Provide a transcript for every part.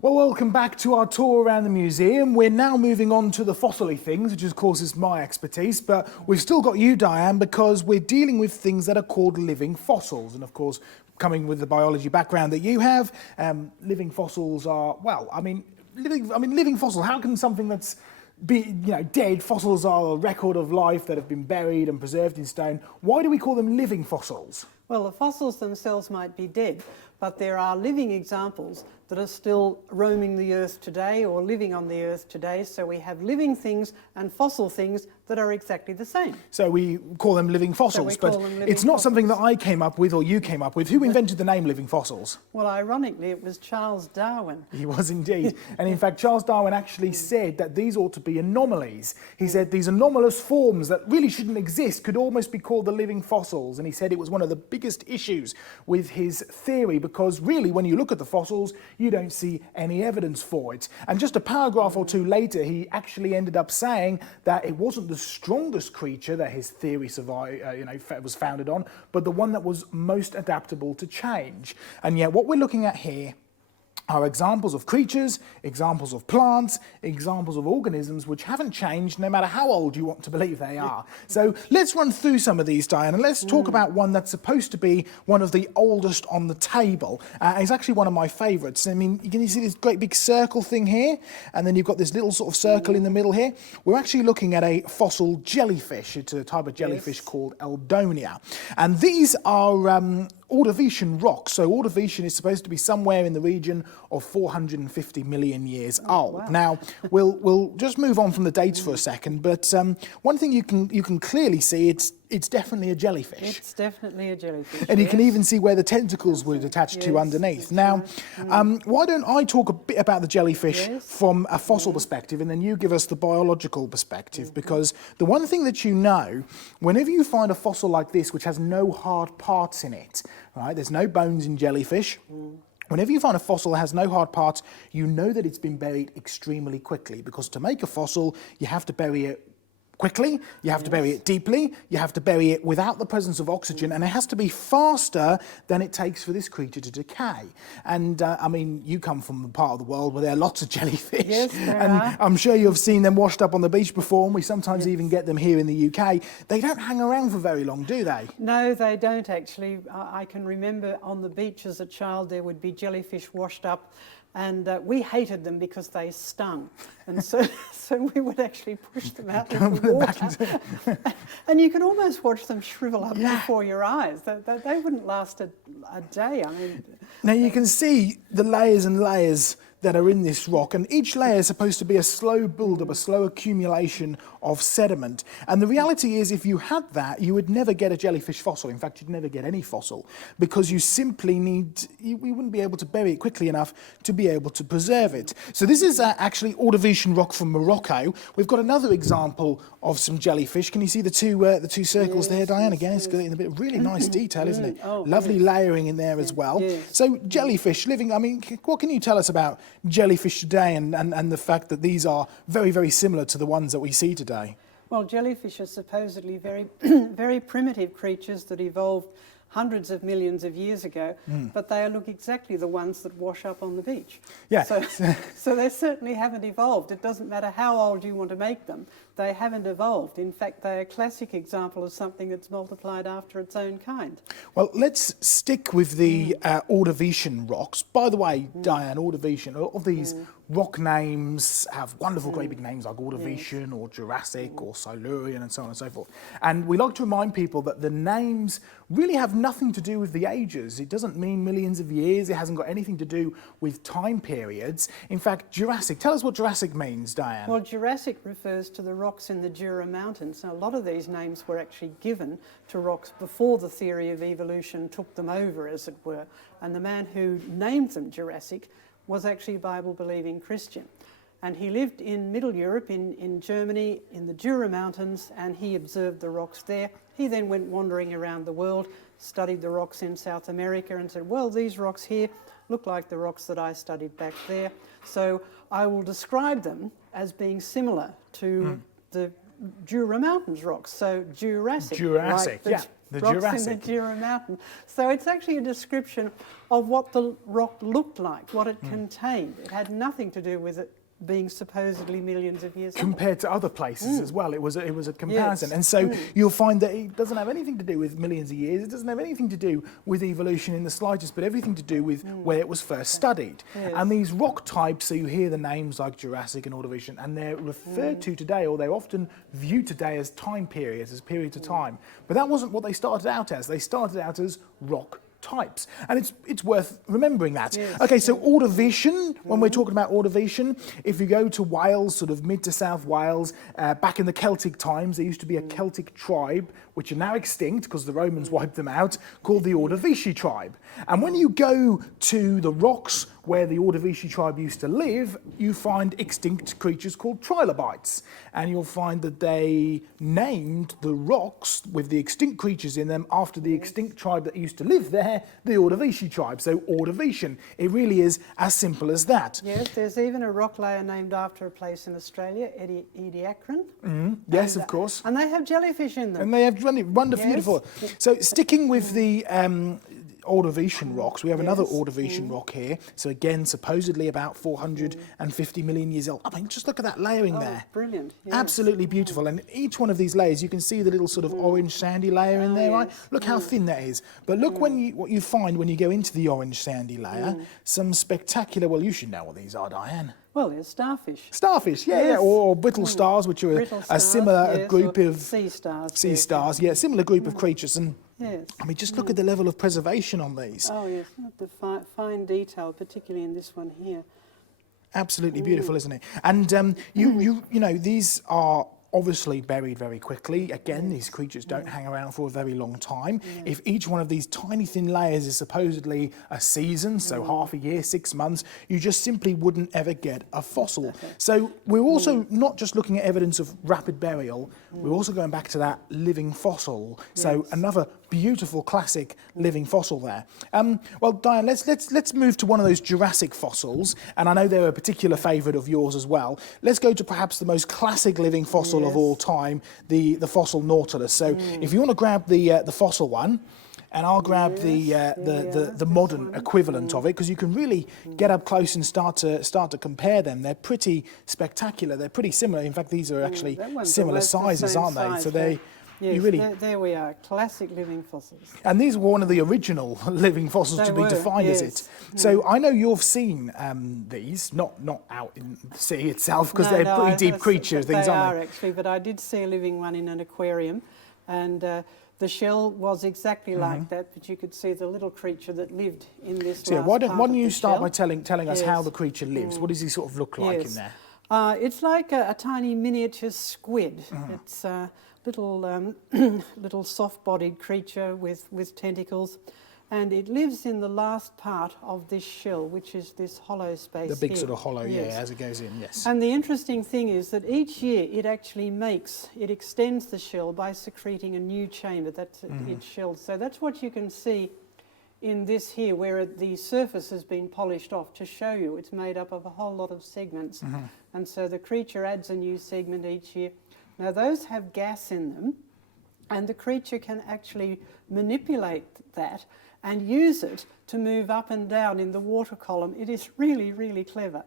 Well, welcome back to our tour around the museum. We're now moving on to the fossil-y things, which of course is my expertise, but we've still got you, Diane, because we're dealing with things that are called living fossils. And of course, coming with the biology background that you have, living fossils are, well, living fossil, how can something that's dead, fossils are a record of life that have been buried and preserved in stone. Why do we call them living fossils? Well, the fossils themselves might be dead, but there are living examples that are still roaming the earth today or living on the earth today. So we have living things and fossil things that are exactly the same. So we call them living fossils, but it's not something that I came up with or you came up with. Who invented the name living fossils? Well, ironically, it was Charles Darwin. He was indeed. And in fact, Charles Darwin actually said that these ought to be anomalies. He said these anomalous forms that really shouldn't exist could almost be called the living fossils. And he said it was one of the biggest issues with his theory, because really, when you look at the fossils, you don't see any evidence for it. And just a paragraph or two later, he actually ended up saying that it wasn't the strongest creature that his theory was founded on, but the one that was most adaptable to change. And yet what we're looking at here are examples of creatures, examples of plants, examples of organisms which haven't changed no matter how old you want to believe they are. So let's run through some of these, Diane, and let's talk about one that's supposed to be one of the oldest on the table. It's actually one of my favourites. I mean, you see this great big circle thing here, and then you've got this little sort of circle in the middle here. We're actually looking at a fossil jellyfish. It's a type of jellyfish called Eldonia. And these are Ordovician rocks. So Ordovician is supposed to be somewhere in the region of 450 million years old. Wow. Now, we'll just move on from the dates for a second, but one thing you can clearly see, it's definitely a jellyfish. It's definitely a jellyfish. And you can even see where the tentacles would attach to underneath. Now, why don't I talk a bit about the jellyfish from a fossil perspective, and then you give us the biological perspective, because the one thing that you know, whenever you find a fossil like this which has no hard parts in it, right, there's no bones in jellyfish, whenever you find a fossil that has no hard parts, you know that it's been buried extremely quickly, because to make a fossil, you have to bury it quickly, you have to bury it deeply, you have to bury it without the presence of oxygen, and it has to be faster than it takes for this creature to decay. And I mean, you come from a part of the world where there are lots of jellyfish, and I'm sure you've seen them washed up on the beach before, and we sometimes even get them here in the UK. They don't hang around for very long, do they? No, they don't actually. I can remember on the beach as a child there would be jellyfish washed up, and we hated them because they stung, and so we would actually push them out into the water, and you could almost watch them shrivel up before your eyes. They wouldn't last a day. I mean, now you can see the layers and layers that are in this rock, and each layer is supposed to be a slow build-up, a slow accumulation of sediment. And the reality is, if you had that, you would never get a jellyfish fossil. In fact, you'd never get any fossil, because you simply we wouldn't be able to bury it quickly enough to be able to preserve it. So this is actually Ordovician rock from Morocco. We've got another example of some jellyfish. Can you see the two circles there, Diane? Again, it's got in a bit of really nice detail, isn't it? Oh, lovely layering in there as well. So jellyfish living, I mean, what can you tell us about jellyfish today and the fact that these are very, very similar to the ones that we see today? Well, jellyfish are supposedly very, very primitive creatures that evolved hundreds of millions of years ago, but they look exactly the ones that wash up on the beach. Yeah. So they certainly haven't evolved. It doesn't matter how old you want to make them, they haven't evolved. In fact, they're a classic example of something that's multiplied after its own kind. Well, let's stick with the Ordovician rocks. By the way, Diane, Ordovician, all of these rock names have wonderful, great big names like Ordovician or Jurassic or Silurian and so on and so forth. And we like to remind people that the names really have nothing to do with the ages. It doesn't mean millions of years. It hasn't got anything to do with time periods. In fact, Jurassic, tell us what Jurassic means, Diane. Well, Jurassic refers to the rocks in the Jura Mountains. Now, a lot of these names were actually given to rocks before the theory of evolution took them over, as it were. And the man who named them Jurassic was actually a Bible-believing Christian. And he lived in Middle Europe, in Germany, in the Jura Mountains, and he observed the rocks there. He then went wandering around the world, studied the rocks in South America, and said, well, these rocks here look like the rocks that I studied back there. So I will describe them as being similar to the Jura Mountains rocks. So Jurassic. Jurassic, like The rocks Jurassic. in the Jura Mountain. So it's actually a description of what the rock looked like, what it contained. It had nothing to do with it being supposedly millions of years old. Compared to other places as well. It was a comparison. Yes. And so you'll find that it doesn't have anything to do with millions of years. It doesn't have anything to do with evolution in the slightest, but everything to do with where it was first studied. Yes. And these rock types, so you hear the names like Jurassic and Ordovician, and they're referred to today, or they're often viewed today as time periods, as periods of time. But that wasn't what they started out as. They started out as rock types, and it's worth remembering that. Yes. Okay, so Ordovician, when we're talking about Ordovician, if you go to Wales, sort of mid to South Wales, back in the Celtic times, there used to be a Celtic tribe, which are now extinct because the Romans wiped them out, called the Ordovici tribe. And when you go to the rocks where the Ordovici tribe used to live, you find extinct creatures called trilobites. And you'll find that they named the rocks with the extinct creatures in them after the extinct tribe that used to live there, the Ordovici tribe. So Ordovician. It really is as simple as that. Yes, there's even a rock layer named after a place in Australia, Ediacaran. Yes, of course. And they have jellyfish in them. And they have wonderful, Yes. beautiful. So sticking with the Ordovician rocks, we have another Yes. Ordovician rock here. So again, supposedly about 450 million years old. I mean, just look at that layering there. Brilliant. Yes. Absolutely beautiful. And each one of these layers, you can see the little sort of orange sandy layer in there, right? yes. Look how thin that is. But look what you find when you go into the orange sandy layer. Some spectacular, well, you should know what these are, Diane. Well, there's starfish. Starfish, yeah, Yes. or brittle stars, which are Brittle a stars, similar yes, group or of sea stars. sea yes. stars, yeah, similar group of creatures. And Yes. I mean, just look at the level of preservation on these. Oh, yes. The fine detail, particularly in this one here. Absolutely beautiful, isn't it? And you know, these are obviously buried very quickly. Again, these creatures don't hang around for a very long time. If each one of these tiny thin layers is supposedly a season, so half a year, 6 months, you just simply wouldn't ever get a fossil. So we're also not just looking at evidence of rapid burial, we're also going back to that living fossil. So another beautiful classic living fossil there. Well, Diane, let's move to one of those Jurassic fossils, and I know they're a particular favourite of yours as well. Let's go to perhaps the most classic living fossil of all time, the fossil Nautilus. So if you want to grab the fossil one, and I'll grab the modern equivalent of it, because you can really get up close and start to compare them. They're pretty spectacular. They're pretty similar. In fact, these are actually That one's similar almost the sizes, same aren't they? size, So they. Yes, You really, there we are, classic living fossils. and these were one of the original living fossils They to be were, defined as yes. it. So I know you've seen these, not out in the sea itself, because they're pretty deep creature things, aren't they? They are actually, but I did see a living one in an aquarium, and the shell was exactly like that, but you could see the little creature that lived in this. So yeah, last why part don't of you the start shell. by telling us how Yes. the creature lives? What does he sort of look like in there? It's like a tiny miniature squid. It's a little little soft-bodied creature with tentacles, and it lives in the last part of this shell, which is this hollow space. The big here. sort of hollow, Yes. yeah, as it goes in, yes. And the interesting thing is that each year it actually extends the shell by secreting a new chamber. That's its shell. So that's what you can see in this here, where the surface has been polished off to show you it's made up of a whole lot of segments. And so the creature adds a new segment each year. Now those have gas in them, and the creature can actually manipulate that and use it to move up and down in the water column. It is really, really clever.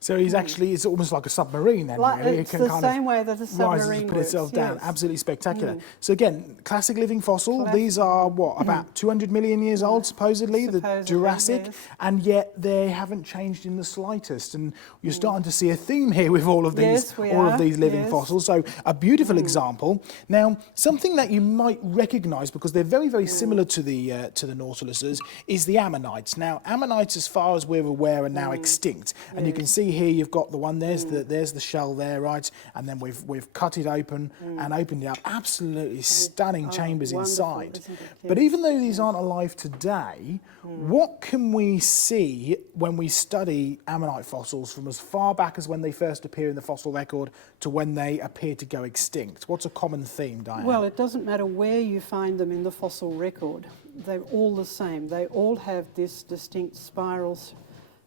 So he's actually, it's almost like a submarine then, really. It's the same way that a rises submarine to put works, itself down. yes. Absolutely spectacular. So again, classic living fossil. Classic. These are, what, about 200 million years old, supposedly, the Supposedly, Jurassic, yes. and yet they haven't changed in the slightest. And you're starting to see a theme here with all of these, Yes, we all of are, these living yes. fossils. So a beautiful example. Now, something that you might recognise, because they're very, very similar to the Nautiluses, is the ammonites. Now, ammonites, as far as we're aware, are now extinct. And you can see here, you've got the one, there's the shell there, right? And then we've cut it open and opened it up. Absolutely stunning chambers wonderful, inside. isn't it? But Yes. even though these aren't alive today, what can we see when we study ammonite fossils from as far back as when they first appear in the fossil record to when they appear to go extinct? What's a common theme, Diane? Well, it doesn't matter where you find them in the fossil record. They're all the same. They all have this distinct spiral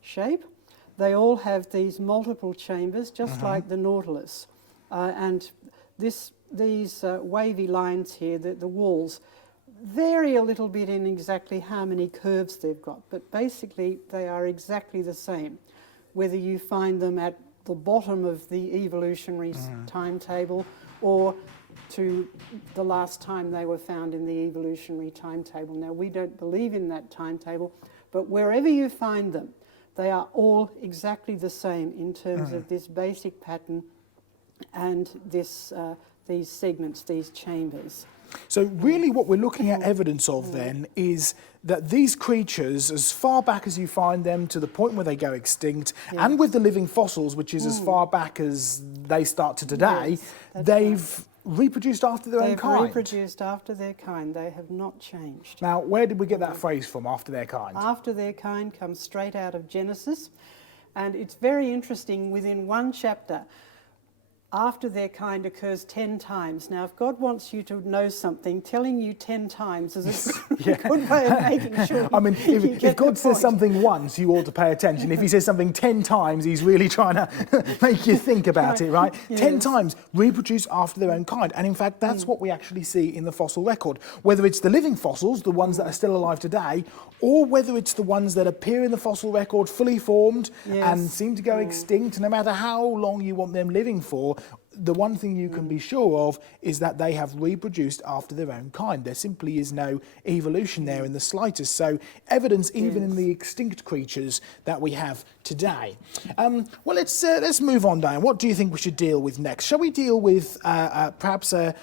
shape. They all have these multiple chambers, just like the Nautilus. And these wavy lines here, the walls, vary a little bit in exactly how many curves they've got, but basically they are exactly the same, whether you find them at the bottom of the evolutionary timetable or to the last time they were found in the evolutionary timetable. Now, we don't believe in that timetable, but wherever you find them, they are all exactly the same in terms of this basic pattern and this, these segments, these chambers. So really what we're looking at evidence of then is that these creatures, as far back as you find them to the point where they go extinct, and with the living fossils, which is as far back as they start to today, they've reproduced after their own kind. They've reproduced after their kind. They have not changed. Now, where did we get that phrase from, after their kind? After their kind comes straight out of Genesis, and it's very interesting within one chapter. After their kind occurs 10 times. Now, if God wants you to know something, telling you 10 times is a good way of making sure I mean, if God says something once, you ought to pay attention. If he says something 10 times, he's really trying to make you think about it, right? Yes. 10 times reproduce after their own kind. And in fact, that's what we actually see in the fossil record. Whether it's the living fossils, the ones that are still alive today, or whether it's the ones that appear in the fossil record fully formed and seem to go extinct, no matter how long you want them living for, the one thing you can be sure of is that they have reproduced after their own kind. There simply is no evolution there in the slightest. So evidence even in the extinct creatures that we have today. Well, let's move on, Diane. What do you think we should deal with next? Shall we deal with perhaps a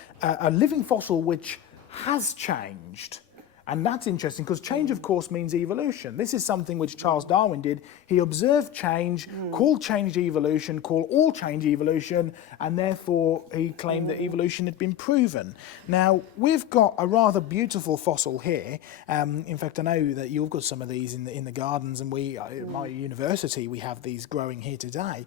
living fossil which has changed? And that's interesting because change, of course, means evolution. This is something which Charles Darwin did. He observed change, called change evolution, called all change evolution, and therefore he claimed that evolution had been proven. Now, we've got a rather beautiful fossil here. In fact, I know that you've got some of these in the gardens, and we, at my university, we have these growing here today.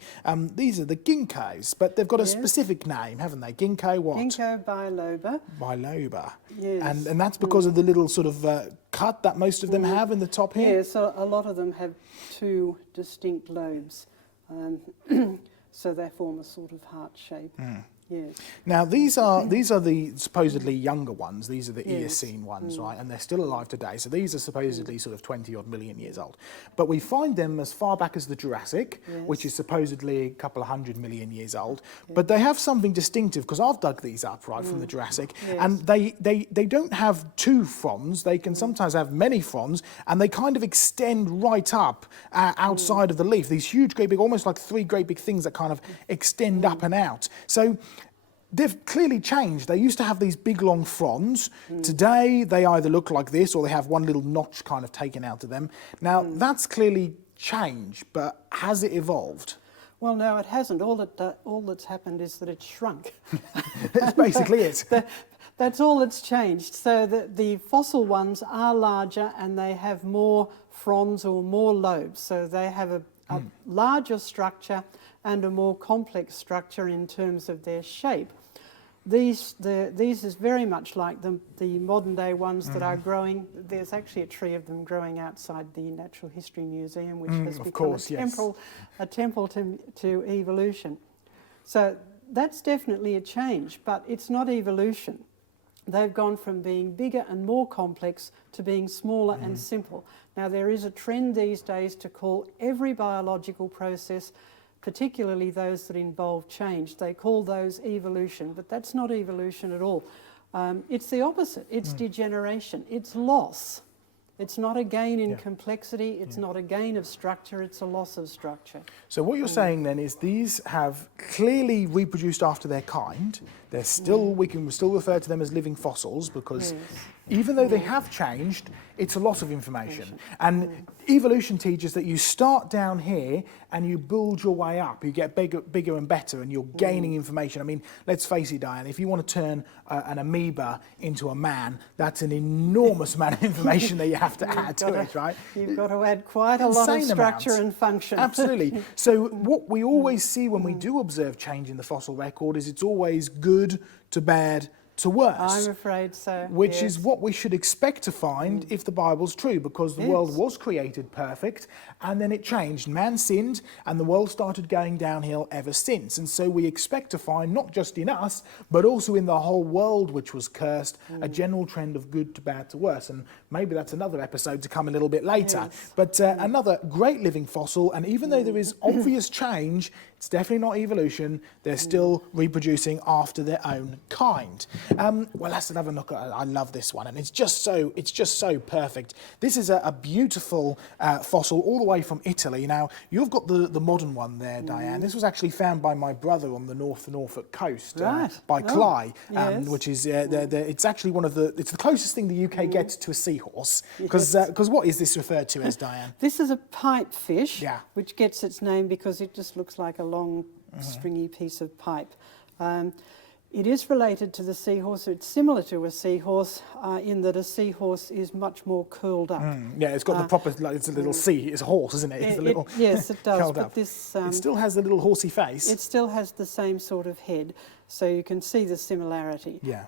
These are the ginkgos, but they've got a specific name, haven't they? Ginkgo what? Ginkgo biloba. Biloba. Yes. And that's because of the little sort of cut that most of them have in the top here? Yes, so a lot of them have two distinct lobes, so they form a sort of heart shape. Yes. Now these are the supposedly younger ones. These are the Eocene ones, right? And they're still alive today. So these are supposedly sort of 20-odd million years old. But we find them as far back as the Jurassic, which is supposedly a couple of 100 million years old. But they have something distinctive because I've dug these up right from the Jurassic, and they don't have two fronds. They can sometimes have many fronds, and they kind of extend right up outside of the leaf. These huge, great big, almost like three great big things that kind of extend up and out. So they've clearly changed. They used to have these big long fronds. Today they either look like this or they have one little notch kind of taken out of them. Now that's clearly changed, but has it evolved? Well, no, it hasn't. All that's happened is that it's shrunk. That's basically it. That's all that's changed. So the fossil ones are larger and they have more fronds or more lobes. So they have a larger structure and a more complex structure in terms of their shape. These is very much like the modern day ones that are growing. There's actually a tree of them growing outside the Natural History Museum, which has become a temple to evolution. So that's definitely a change, but it's not evolution. They've gone from being bigger and more complex to being smaller and simple. Now there is a trend these days to call every biological process, particularly those that involve change, they call those evolution, but that's not evolution at all. It's the opposite. It's degeneration. It's loss. It's not a gain in complexity. It's not a gain of structure. It's a loss of structure. So what you're saying then is these have clearly reproduced after their kind. They're still, we can still refer to them as living fossils because even though they have changed, it's a loss of information. And evolution teaches that you start down here and you build your way up. You get bigger and better, and you're gaining information. I mean, let's face it, Diane, if you want to turn an amoeba into a man, that's an enormous amount of information that you have to add to it, right? You've got to add quite a lot of structure and function. Absolutely. So what we always see when we do observe change in the fossil record is it's always good to bad to worse. I'm afraid so. Which is what we should expect to find if the Bible's true, because the world was created perfect and then it changed. Man sinned and the world started going downhill ever since. And so we expect to find, not just in us, but also in the whole world which was cursed, a general trend of good to bad to worse. And maybe that's another episode to come a little bit later. Yes. But another great living fossil, and even though there is obvious change, it's definitely not evolution. They're still reproducing after their own kind. Well, let's have a look at. I love this one, and it's just so perfect. This is a beautiful fossil all the way from Italy. Now you've got the modern one there, Diane. This was actually found by my brother on the Norfolk coast, by Cly, which is it's actually it's the closest thing the UK gets to a seahorse. Because what is this referred to as, Diane? This is a pipefish, Yeah. which gets its name because it just looks like a long, stringy piece of pipe. It is related to the seahorse. It's similar to a seahorse in that a seahorse is much more curled up. Yeah, it's got the proper, it's a little it's a horse, isn't it? It's a little yes, it does. curled But up. this, It still has the little horsey face. it still has the same sort of head, so you can see the similarity. Yeah.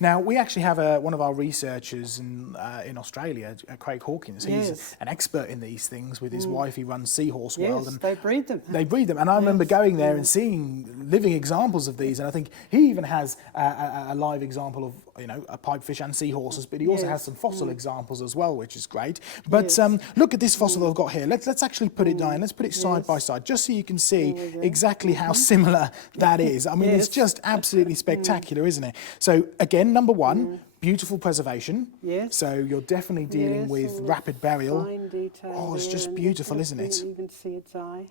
Now, we actually have one of our researchers in Australia, Craig Hawkins. He's an expert in these things. With his wife, he runs Seahorse World. Yes, And they breed them. They breed them. And I remember going there and seeing living examples of these. And I think he even has a live example of, a pipefish and seahorses, but he also has some fossil examples as well, which is great. But look at this fossil I've got here. Let's actually put it down. Let's put it side by side, just so you can see exactly how similar that is. I mean, it's just absolutely spectacular, isn't it? So again, number one, beautiful preservation. Yes. So you're definitely dealing with all the rapid burial. fine detail Oh, it's there, just and beautiful, you isn't it? can even see its eye.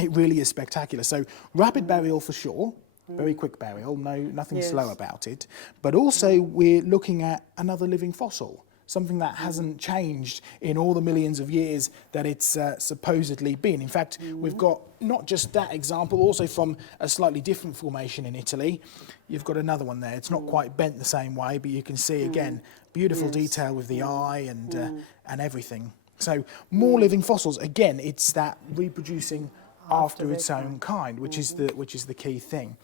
It really is spectacular. So rapid burial for sure. Very quick burial, nothing slow about it. But also we're looking at another living fossil, something that hasn't changed in all the millions of years that it's supposedly been. In fact, we've got not just that example, also from a slightly different formation in Italy. You've got another one there. It's not quite bent the same way, but you can see again, beautiful detail with the eye and everything. So more living fossils. Again, it's that reproducing after its own kind, which is the key thing.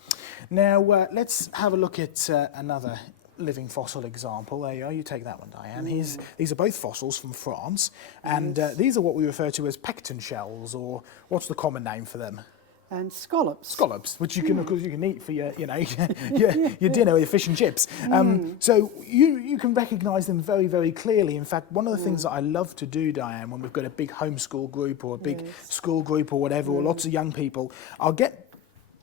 Now let's have a look at another living fossil example. There you are. You take that one, Diane. These are both fossils from France, and these are what we refer to as pecten shells, or what's the common name for them? And scallops. Scallops, which you can, of course, you can eat for your, your dinner with your fish and chips. So you can recognise them very, very clearly. In fact, one of the things that I love to do, Diane, when we've got a big homeschool group or a big school group or whatever, or lots of young people, I'll get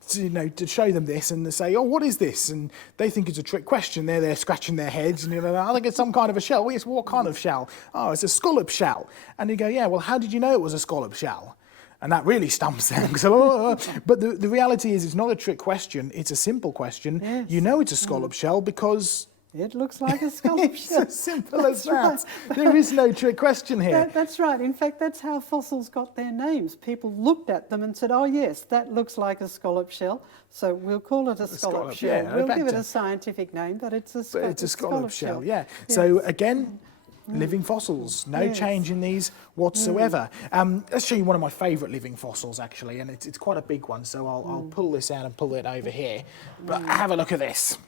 to show them this, and they say, "Oh, what is this?" And they think it's a trick question. They're there scratching their heads, and I think it's some kind of a shell. Well, yes, what kind of shell? Oh, it's a scallop shell. And you go, "Yeah, well, how did you know it was a scallop shell?" And that really stumps them. But the reality is, it's not a trick question. It's a simple question. Yes. You know it's a scallop shell because It looks like a scallop it's shell. as simple as that. There is no trick question here. That's right. In fact, that's how fossils got their names. People looked at them and said, "Oh yes, that looks like a scallop shell, so we'll call it a scallop shell." yeah, We'll give it better. a scientific name, but it's a Scallop shell, yeah. So again, living fossils, no change in these whatsoever. Let's show you one of my favourite living fossils, actually, and it's quite a big one, so I'll pull this out and pull it over here. But have a look at this.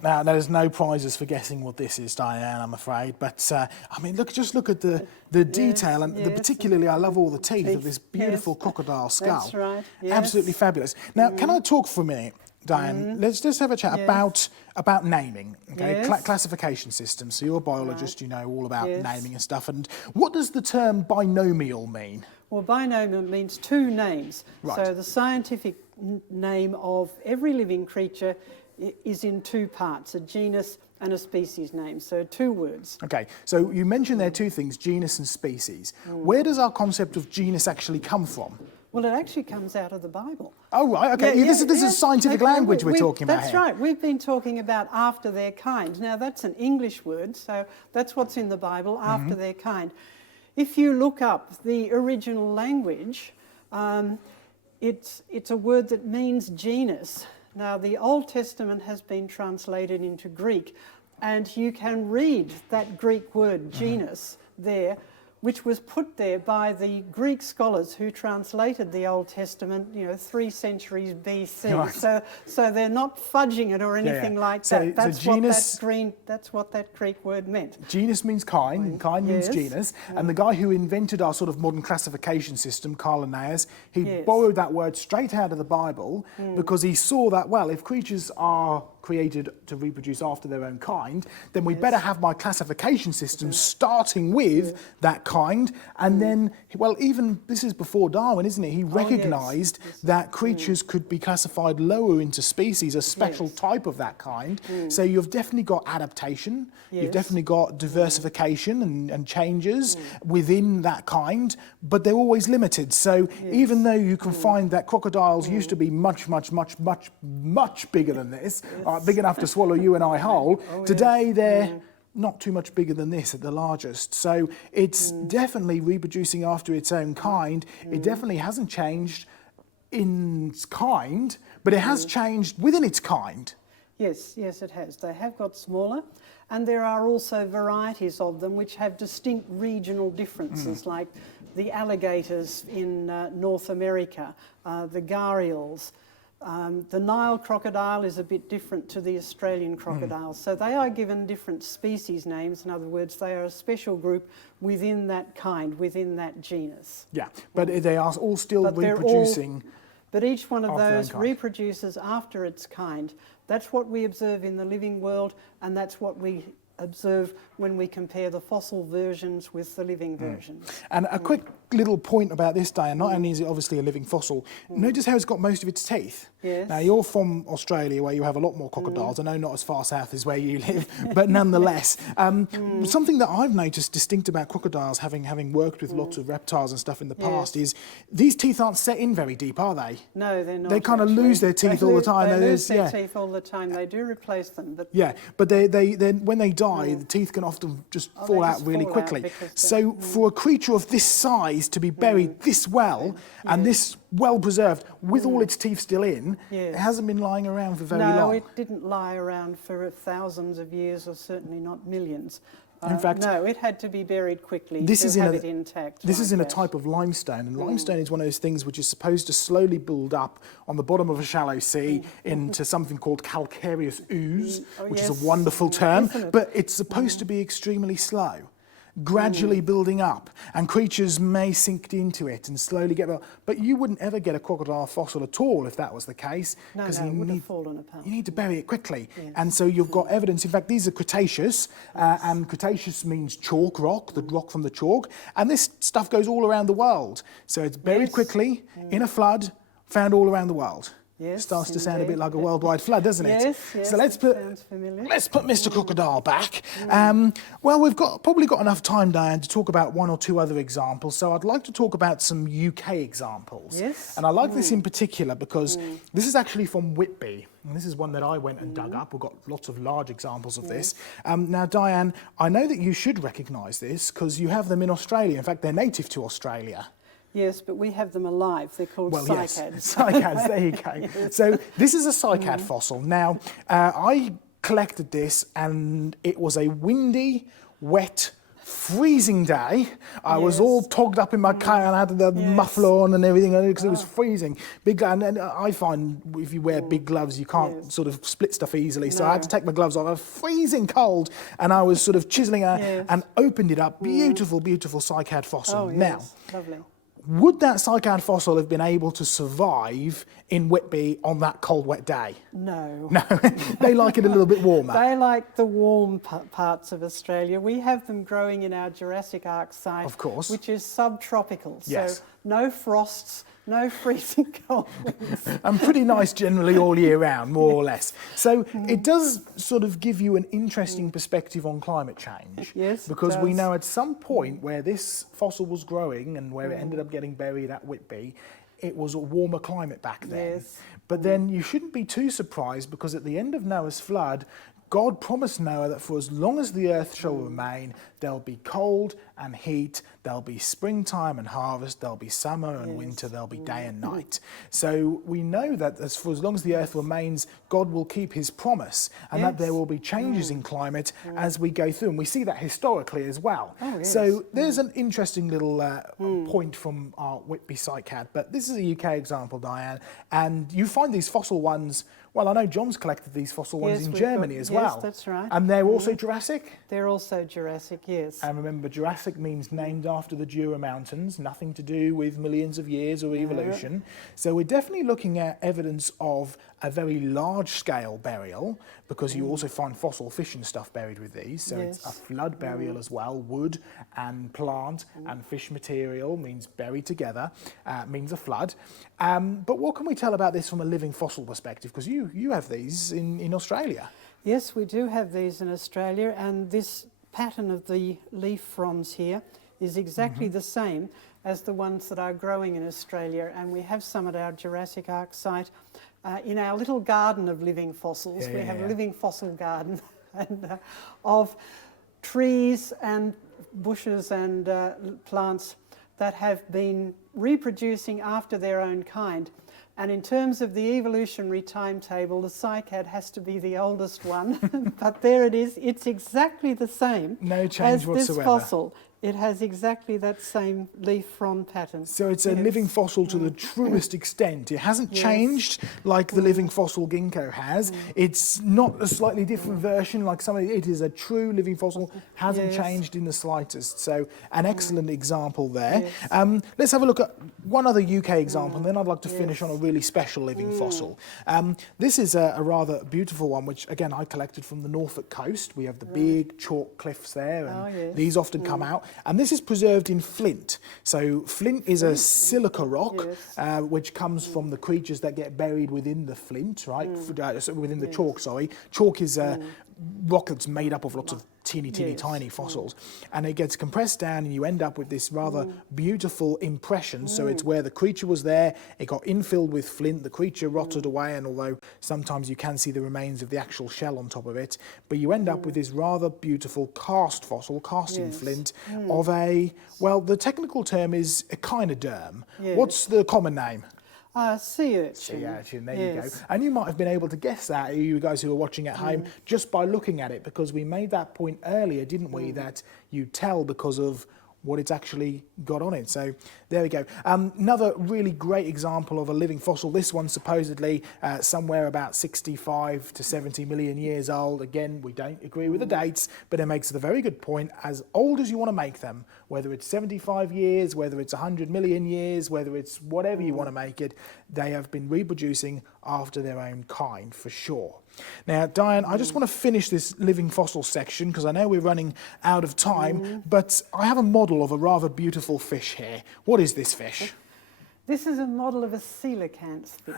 Now, there's no prizes for guessing what this is, Diane, I'm afraid. But, I mean, just look at the detail, and particularly I love all the teeth of this beautiful crocodile skull. That's right, yes. Absolutely fabulous. Now, can I talk for a minute, Diane? Let's just have a chat about naming, okay? Yes. Classification systems. So you're a biologist, you know all about naming and stuff. And what does the term binomial mean? Well, binomial means two names. Right. So the scientific name of every living creature is in two parts, a genus and a species name, so two words. Okay, so you mentioned there two things, genus and species. Where does our concept of genus actually come from? Well, it actually comes out of the Bible. Oh, right, okay. This is scientific language we're talking about That's here. right. We've been talking about after their kind. Now, that's an English word, so that's what's in the Bible, after their kind. If you look up the original language, it's a word that means genus. Now, the Old Testament has been translated into Greek, and you can read that Greek word, genus, there, which was put there by the Greek scholars who translated the Old Testament, 3 centuries BC. Right. So they're not fudging it or anything like that. That's what that Greek word meant. Genus means kind, and kind means genus. And the guy who invented our sort of modern classification system, Carl Linnaeus, he borrowed that word straight out of the Bible because he saw that, well, if creatures are created to reproduce after their own kind, then we better have my classification system starting with that kind. And then, well, even this is before Darwin, isn't it? He recognised that creatures could be classified lower into species, a special type of that kind. So you've definitely got adaptation, you've definitely got diversification and changes within that kind, but they're always limited. So even though you can find that crocodiles used to be much bigger than this, big enough to swallow you and I whole, today they're not too much bigger than this at the largest. So it's definitely reproducing after its own kind. It definitely hasn't changed in its kind, but it has changed within its kind. Yes, it has. They have got smaller, and there are also varieties of them which have distinct regional differences, like the alligators in North America, the gharials. The Nile crocodile is a bit different to the Australian crocodile. So they are given different species names. In other words, they are a special group within that kind, within that genus. Yeah, but they are all still reproducing. But each one of those reproduces after its kind. That's what we observe in the living world, and that's what we observe when we compare the fossil versions with the living versions. And a quick little point about this, Diane, not only is it obviously a living fossil, notice how it's got most of its teeth. Yes. Now, you're from Australia, where you have a lot more crocodiles. I know not as far south as where you live, but nonetheless. Something that I've noticed distinct about crocodiles, having worked with lots of reptiles and stuff in the past, is these teeth aren't set in very deep, are they? No, they're not. They kind of lose their teeth all the time. They lose their teeth all the time. They do replace them. But but they when they die, the teeth can often just fall out really quickly. So for a creature of this size to be buried this well and this well preserved with all its teeth still in, it hasn't been lying around for very long. No, it didn't lie around for thousands of years, or certainly not millions. In fact, no, it had to be buried quickly to have it intact. This is in a type of limestone, and limestone is one of those things which is supposed to slowly build up on the bottom of a shallow sea into something called calcareous ooze, which is a wonderful term, but it's supposed to be extremely slow, gradually building up, and creatures may sink into it and slowly get well. But you wouldn't ever get a crocodile fossil at all if that was the case, because it would have fallen apart. You need to bury it quickly. And so you've got evidence. In fact, these are Cretaceous, and Cretaceous means chalk rock, the rock from the chalk, and this stuff goes all around the world. So it's buried quickly in a flood, found all around the world. Yes, starts to sound a bit like a worldwide flood, doesn't it? Yes, so let's put Mr. Crocodile back. Well, we've probably got enough time, Diane, to talk about one or two other examples. So I'd like to talk about some UK examples. Yes. And I like this in particular because this is actually from Whitby. And this is one that I went and dug up. We've got lots of large examples of this. Now, Diane, I know that you should recognise this because you have them in Australia. In fact, they're native to Australia. Yes, but we have them alive. They're called cycads. Yes, cycads, there you go. So this is a cycad fossil. Now, I collected this and it was a windy, wet, freezing day. I was all togged up in my car and I had the muffler on and everything because it was freezing. And I find if you wear big gloves, you can't sort of split stuff easily. So I had to take my gloves off. I was freezing cold and I was sort of chiseling and opened it up. Beautiful, beautiful cycad fossil. Oh, yes. Now, lovely. Would that cycad fossil have been able to survive in Whitby on that cold, wet day? No. No, they like it a little bit warmer. They like the warm parts of Australia. We have them growing in our Jurassic Ark site, of course, which is subtropical. Yes. So no frosts, no freezing cold winds. And pretty nice generally all year round, more or less. So it does sort of give you an interesting perspective on climate change. Yes, because we know at some point where this fossil was growing and where it ended up getting buried at Whitby, it was a warmer climate back then. Yes. But then you shouldn't be too surprised because at the end of Noah's flood, God promised Noah that for as long as the earth shall remain, there'll be cold and heat, there'll be springtime and harvest, there'll be summer and winter, there'll be day and night. So we know that for as long as the earth remains, God will keep his promise, and that there will be changes in climate as we go through. And we see that historically as well. So there's an interesting little point from our Whitby SciCat, but this is a UK example, Diane, and you find these fossil ones. Well, I know John's collected these fossil ones in Germany as well. Yes, that's right. And they're also Jurassic? They're also Jurassic, yes. And remember, Jurassic means named after the Jura Mountains, nothing to do with millions of years or evolution. So we're definitely looking at evidence of a very large-scale burial, because you also find fossil fish and stuff buried with these. So it's a flood burial as well. Wood and plant and fish material means buried together, means a flood. But what can we tell about this from a living fossil perspective? Because you have these in Australia. Yes, we do have these in Australia, and this pattern of the leaf fronds here is exactly the same as the ones that are growing in Australia, and we have some at our Jurassic Ark site. In our little garden of living fossils, we have a living fossil garden and, of trees and bushes and plants that have been reproducing after their own kind. And in terms of the evolutionary timetable, the SciCat has to be the oldest one, but there it is. It's exactly the same as this fossil. It has exactly that same leaf frond pattern. So it's a living fossil to the truest extent. It hasn't changed like the living fossil ginkgo has. It's not a slightly different version like some of it. It is a true living fossil, hasn't changed in the slightest. So an excellent example there. Let's have a look at one other UK example, and then I'd like to finish on a really special living fossil. This is a rather beautiful one, which again I collected from the Norfolk coast. We have the big chalk cliffs there, and these often come out. And this is preserved in flint. So flint is a silica rock, which comes from the creatures that get buried within the flint, right? Within the chalk, sorry. Chalk is a rock that's made up of lots of teeny tiny fossils, and it gets compressed down, and you end up with this rather beautiful impression. So it's where the creature was there, it got infilled with flint, the creature rotted away, and although sometimes you can see the remains of the actual shell on top of it, but you end up with this rather beautiful cast fossil, cast in flint, of a, well, the technical term is echinoderm. What's the common name? Sea urchin. Sea urchin, there you go. And you might have been able to guess that, you guys who are watching at home, just by looking at it, because we made that point earlier, didn't we, that you tell because of what it's actually got on it. So there we go. Another really great example of a living fossil. This one supposedly somewhere about 65 to 70 million years old. Again, we don't agree with the dates, but it makes it a very good point. As old as you want to make them, whether it's 75 years, whether it's 100 million years, whether it's whatever you want to make it, they have been reproducing after their own kind, for sure. Now, Diane, I just want to finish this living fossil section because I know we're running out of time, but I have a model of a rather beautiful fish here. What is this fish? This is a model of a coelacanth fish.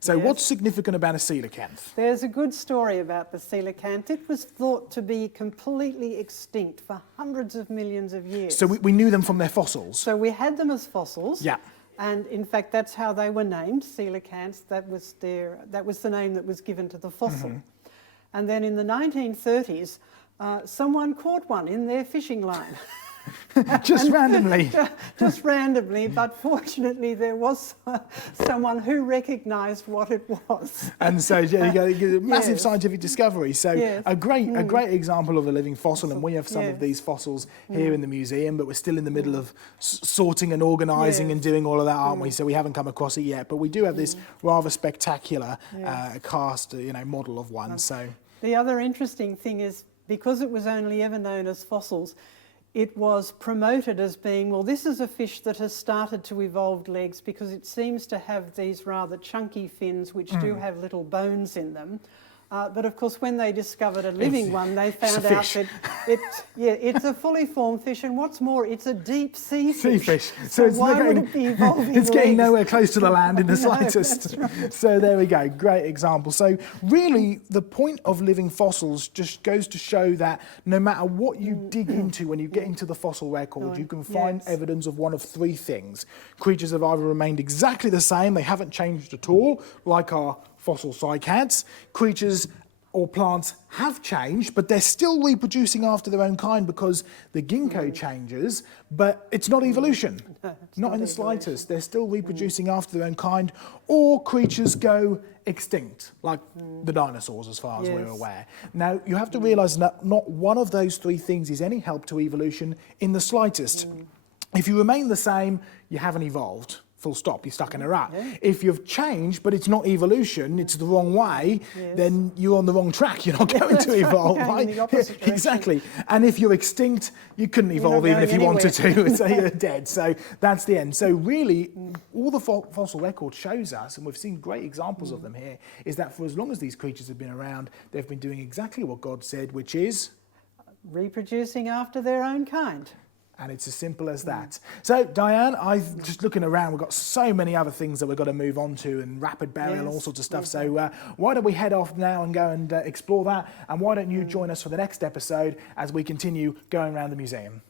So what's significant about a coelacanth? There's a good story about the coelacanth. It was thought to be completely extinct for hundreds of millions of years. So we knew them from their fossils? So we had them as fossils. Yeah. And in fact, that's how they were named, coelacanths. That was the name that was given to the fossil. And then in the 1930s, someone caught one in their fishing line. Just randomly? Just randomly, but fortunately there was someone who recognised what it was. And so you go, massive scientific discovery. So a great example of a living fossil, and we have some of these fossils here in the museum, but we're still in the middle of sorting and organising and doing all of that, aren't we? So we haven't come across it yet, but we do have this rather spectacular cast, model of one. So the other interesting thing is, because it was only ever known as fossils, it was promoted as being, well, this is a fish that has started to evolve legs because it seems to have these rather chunky fins which do have little bones in them. But of course, when they discovered a living one, they found out that it's a fully formed fish, and what's more, it's a deep sea fish. So why would it be evolving It's getting legs? nowhere close to the land in the slightest. Right. So there we go, great example. So really, the point of living fossils just goes to show that no matter what you dig into when you get into the fossil record, you can find evidence of one of three things. Creatures have either remained exactly the same, they haven't changed at all, like our fossil cycads. Creatures or plants have changed, but they're still reproducing after their own kind because the ginkgo changes, but it's not evolution. No, it's not in the evolution. slightest. They're still reproducing after their own kind, or creatures go extinct, like the dinosaurs as far as we're Yes. aware. Now, you have to realise that not one of those three things is any help to evolution in the slightest. If you remain the same, you haven't evolved. Full stop, you're stuck in a rut. Yeah. If you've changed, but it's not evolution, it's the wrong way, Yes. then you're on the wrong track. You're not going to evolve, Going in right? the opposite direction. Exactly. And if you're extinct, you couldn't evolve not even if you going wanted to. So you're dead. So that's the end. So really, all the fossil record shows us, and we've seen great examples of them here, is that for as long as these creatures have been around, they've been doing exactly what God said, which is... Reproducing after their own kind. And it's as simple as that. So, Diane, I'm just looking around. We've got so many other things that we've got to move on to, and rapid burial and all Yes, sorts of stuff. yes. So why don't we head off now and go and explore that? And why don't you join us for the next episode as we continue going around the museum?